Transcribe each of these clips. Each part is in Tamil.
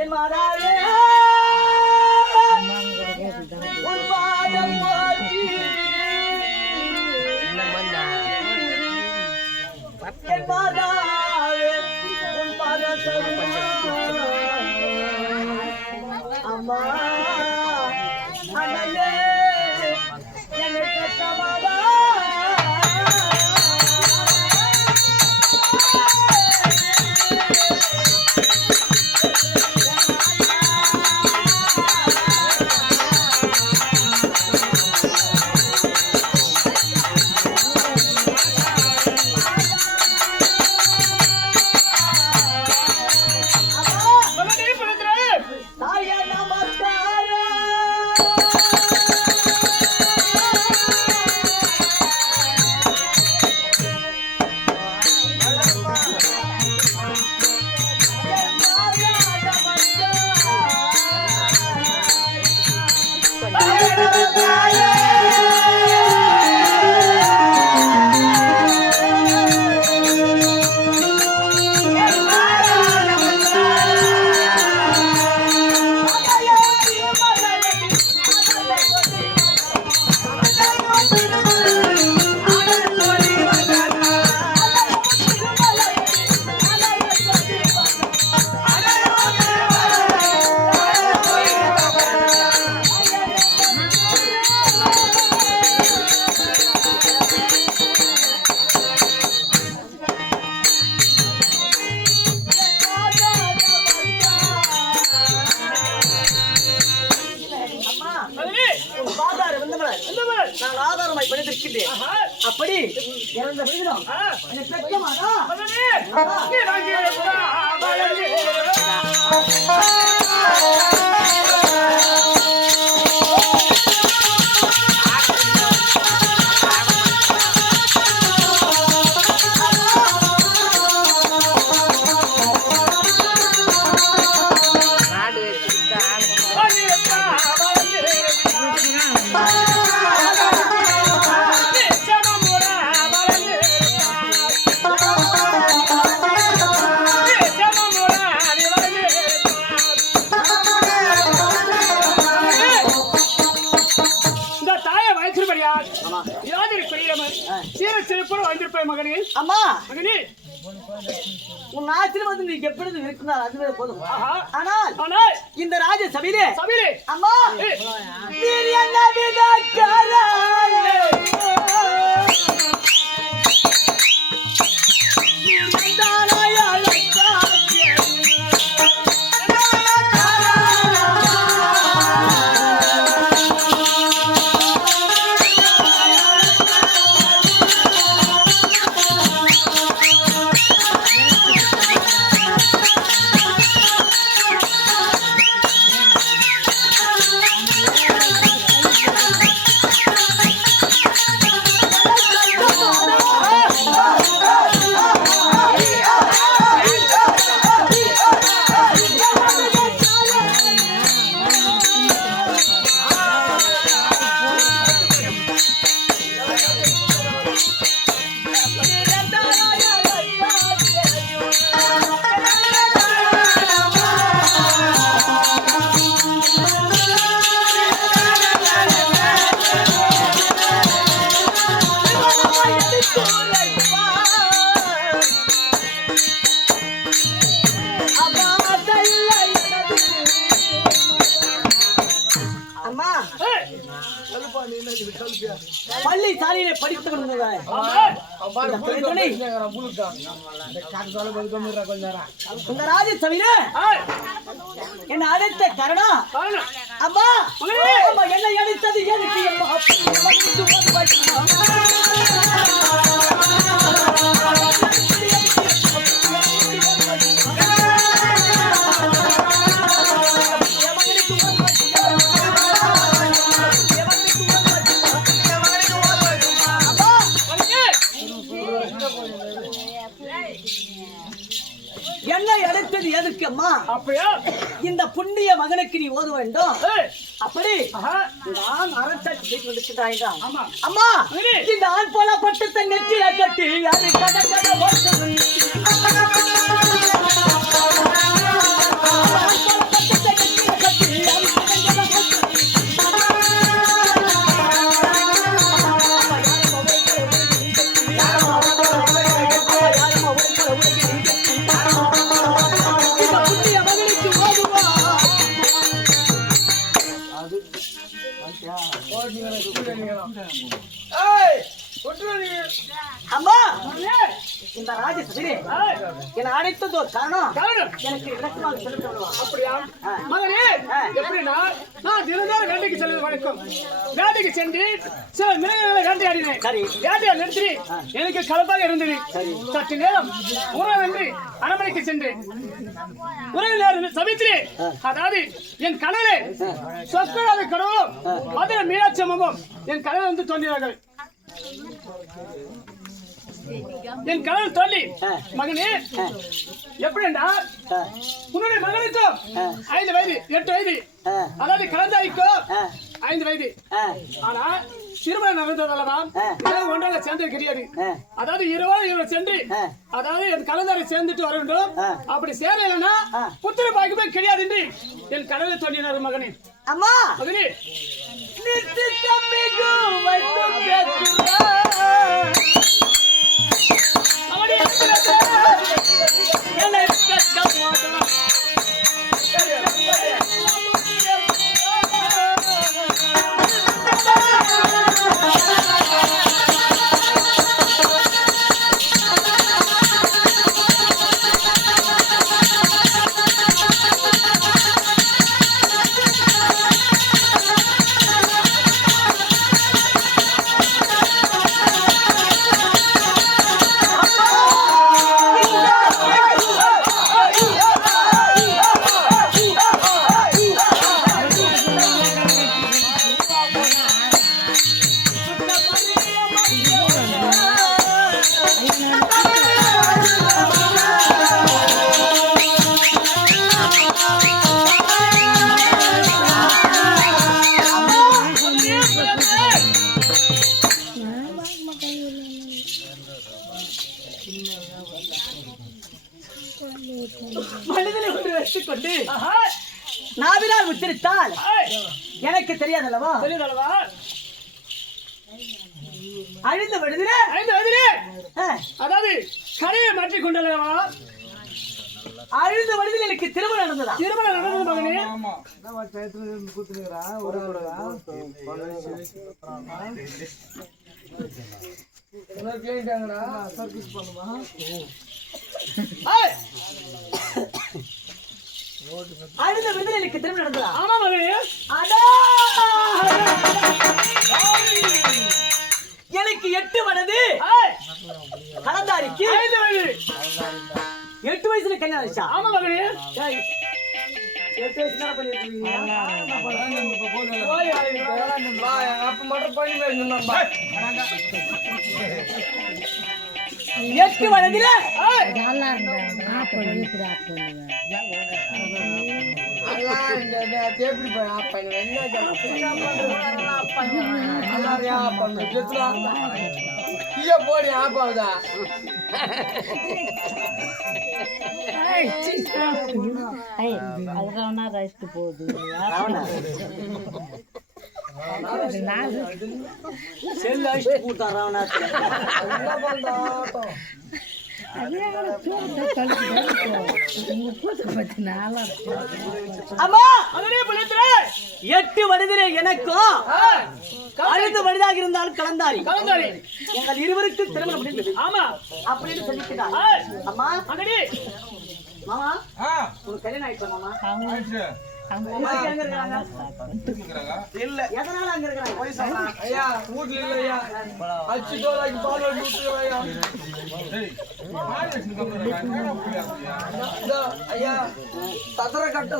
என் மாதாவே உன் பாதம் மாற்றி என் மாதாவே உன் பாதம் அம்மா அண்ணே என்னை கட்டமாவா நான் ஆதாரமாய் படித்திருக்கின்றேன். அப்படி இறந்த விதம் பெற்றமானா அம்மா மகனே உன் ஆசீர்வாதம் நீ எப்படி இருக்கிறார் அதுவே போதும். ஆனால் இந்த ராஜ சபையிலே அம்மா நீர் என்ன விதக்காரே பள்ளி சாலையிலே படித்து இந்த ராஜ சபையிலே என்ன அழைத்த காரணம் அம்மா என்னை அழைத்தது எதுக்கு அழைத்தது எதற்கு அம்மா? அப்படியா? இந்த புண்ணிய மகனுக்கு நீ ஓத வேண்டும். அப்படி நான் அரசாட்சி கொடுக்கிறாய். அம்மா இந்த ஆண் போல பட்டத்தை நெற்றில கட்டி அது கடற்கரை ஓட்டு அம்மா இந்த ராஜசபையிலே என்னை அழைத்தது ஒரு காரணம் எனக்கு விளக்கமாக சொல்லிட்டு வருவா. அப்படியா மகனே? எப்படின்னா நான் தினந்தோறும் வேட்டைக்கு செல்வது வழக்கம். வேட்டைக்கு சென்று சில மிருகங்களை வேட்டையாடினேன். வேட்டையாடி நிறுத்தி எனக்கு கலப்பாக இருந்தது. சற்று நேரம் உறவின்றி அரண்மனைக்கு சென்றேன். உறவினர் சவித்ரி, அதாவது என் கணவரே சொக்கராத கடவுளும் மதுரை மீனாட்சி அம்மமும் என் கணவர் வந்து தோன்றினார்கள். என் கணவன் சொல்லி மகனே எப்படின்னா உன்னுடைய மகனுக்கும் 5 வயது 8 வயது, அதாவது கலந்தாய்க்கும் 5 வயது. ஆனா திருமணம் நடந்ததல்லவா ஒன்றாக சேர்ந்தது கிடையாது. அதாவது இருவரும் சென்று அதாவது என் கலந்தாரை சேர்ந்துட்டு வர வேண்டும். அப்படி சேரலைன்னா புத்திர பாக்கியமே கிடையாது என்று என் கணவன் சொல்லினார். மகனே அம்மா மகனே மனிதனை ஒன்று வைத்துக் கொண்டு நாவினால் உச்சரித்தால் எனக்கு தெரியாதல்லவா? அழிந்த வயதிலே அதாவது கரையை மாற்றிக் கொண்டல்லவா? அழிந்த வயதில் எனக்கு திருமணம் நடந்ததா? திருமணம் நடந்தது மகனே. அழிந்த வயதில் எனக்கு திருமணம் நடந்ததா? ஆமா மகனே. எனக்கு 8 வயது கலந்தாரிக்கு 5 வயது. 8 வயசுல கல்யாணம் ஆயிடுச்சா? ஆமா மகனே. 8 வயசுல என்ன பண்ணிருக்கீங்க? அப்ப மட்டும் பண்ணி 8 வயதில போடி ஆப்பாவுதா ரைஸ்க்கு போகுது. செல் அடிச்சு போட்டாராவனா அம்மா 8 வயதிலே எனக்கும் 5 வயதாக இருந்தாலும் கலந்தாரி எங்கள் இருவருக்கும் திருமணம் முடிந்தது. ஆமா அப்படின்னு சொல்லிக்கிறார். அம்மா மகனே மாமா உனக்கு கல்யாணம் ஆயிடுச்சா? மாமா எதுக்கு அங்க இருக்காங்க? இல்ல எதனால அங்க இருக்கிறாங்க? போய் சொன்னா ஐயா வீட்ல இல்ல ஐயா அச்சு தோலாக்கி பால் ஊத்துறோம் ஐயா ஐயா சதற கட்ட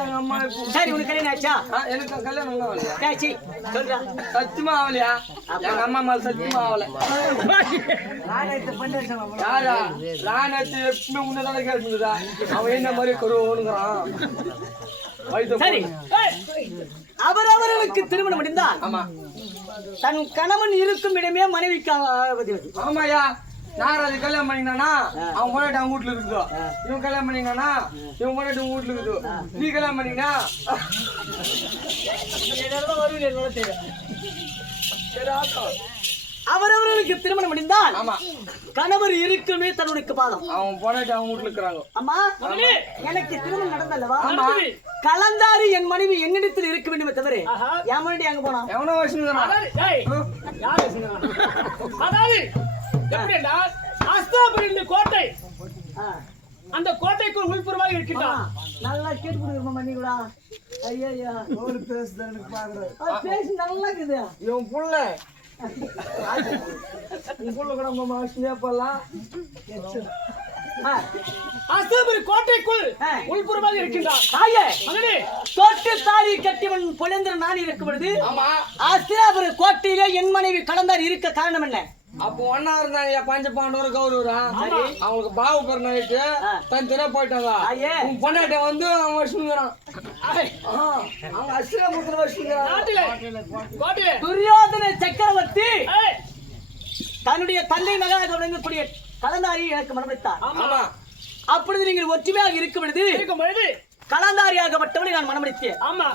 எங்க அம்மா சரி உனக்கு கல்யாணம் ஆச்சா? எனக்கு கல்யாணம் ஆகலையா ஆச்சு சொல்றா. சத்தியமா ஆகலையா எங்க அம்மா மேல சத்தியமா ஆகல யாரா ராணத்து எப்பவுமே உன்னதான கேட்டுதா அவன் என்ன மாதிரி கருவோனுங்கிறான் சரி அவரவர்களுக்கு திருமணம் முடிந்தால் ஆமா தன் கணவன் இருக்கும் இடமே மனைவிக்கு ஆமாயா நாராஜ் கல்யாணம் பண்ணினானா அவன் முன்னாடி அவங்க வீட்டுல இருக்குதோ இவன் கல்யாணம் பண்ணினானா இவன் முன்னாடி உங்க வீட்டுல இருக்குதோ நீ கல்யாணம் பண்ணீங்கன்னா அவரவர்களுக்கு திருமணம் முடிந்தால் ஆமா கணவர் இருக்குமே தன்னுடைய பாதம். அவன் போனாட்டி அவங்க வீட்டுல இருக்கிறாங்க அம்மா எனக்கு திருமணம் நடந்தல்லவா? ஆமா கலந்தாரி என் மனைவி என்னிடத்தில் இருக்க வேண்டுமே தவிர என் மனைவி அங்க போனா எவனோ வச்சுக்கிறான் அதாவது எப்படின்னா அஸ்தாபுரி கோட்டை அந்த கோட்டைக்குள் உள்புறமாக இருக்கின்றான். நல்லா கேட்டு கொடுக்குறோம் மணி கூட. ஐயா ஒரு பேசுதான் எனக்கு பாக்குறேன் பேசி நல்லா இருக்குது. இவன் புள்ள உன் புள்ள கூட மாமா ஸ்னேப்பெல்லாம் அஸ்தாபுரி கோட்டைக்குள் உள்புறமாக இருக்கின்றான். தாயே மகனே தொட்டு தாலி கட்டிவன் பொழுந்திர நான் இருக்கும் பொழுது ஆமா அஸ்திராபுரி கோட்டையிலே என் மனைவி கலந்தார் இருக்க காரணம் என்ன? அப்போ ஒன்னா இருந்தாங்க பஞ்ச பாண்டவர் கௌரவரா அவங்களுக்கு பாவு பிறநாயிட்டு தனித்தனியா போயிட்டாங்க உன் பொண்டாட்ட வந்து அவன் வச்சுக்கிறான் அவங்க அஸ்திராபுரத்துல வச்சுக்கிறான் கோட்டையில துரியோதன சக்கரவர்த்தி தன்னுடைய தந்தை மகனாக விளங்கக்கூடிய கலந்தாரி எனக்கு மனமிட்டார். ஆமா அப்பொழுது நீங்கள் ஒற்றுமையாக இருக்கும் பொழுது இருக்கும் பொழுது கலந்தாரியாகப்பட்டவனை நான் மனமடித்தேன். ஆமா